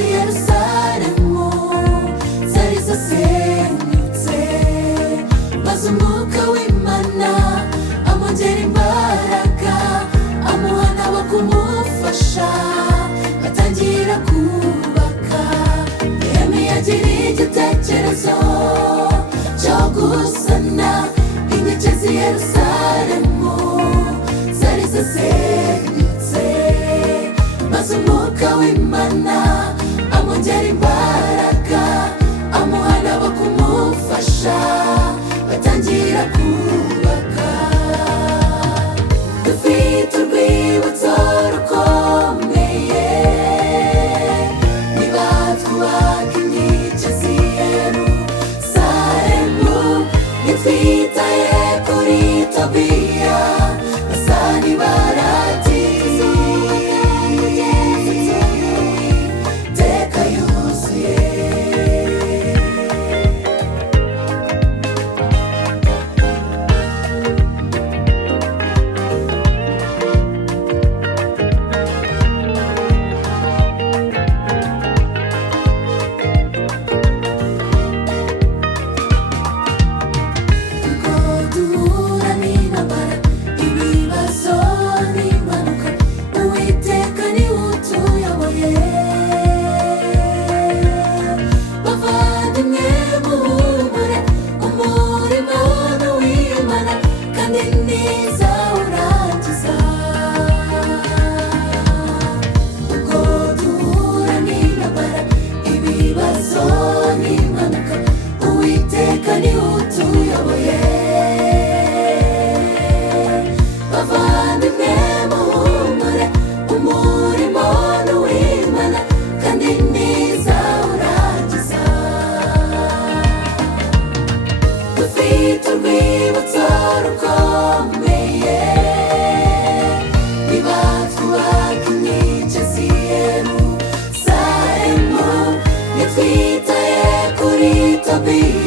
z'i Yerusalemu zari zasenyutse, maze umwuka w'Imana amwongera imbaraga, amuha n'abo kumufasha, batangira kubaka. Nehemiya agira igitekerezo cyo gusana inkike z'i Yerusalemu zari zasenyutse, maze umwuka w'Imana amwongera imbaraga, amuha n'abo kumufasha, batangira kubaka. Dufite urwibutso rukomeye, niba twubaka inkike z'i Yerusalemu, ntitwitaye kuri Tobiya basa n'ibarati, iteka yuzuye. Uko duhura n'intambara, ibibazo n'impanuka, Uwiteka niwe utuyoboye. Bavandimwe muhumure, umurimo ni uw'Imana kandi ntizawurangiza. Uko duhura n'intambara, ibibazo n'impanuka, Uwiteka niwe utuyoboye. Bavandimwe muhumure, umurimo ni uw'Imana kandi ntizawurangiza. Dufite urwibutso rukomeye, niba twubaka inkike z'i Yerusalemu, ntitwitaye kuri Tobiya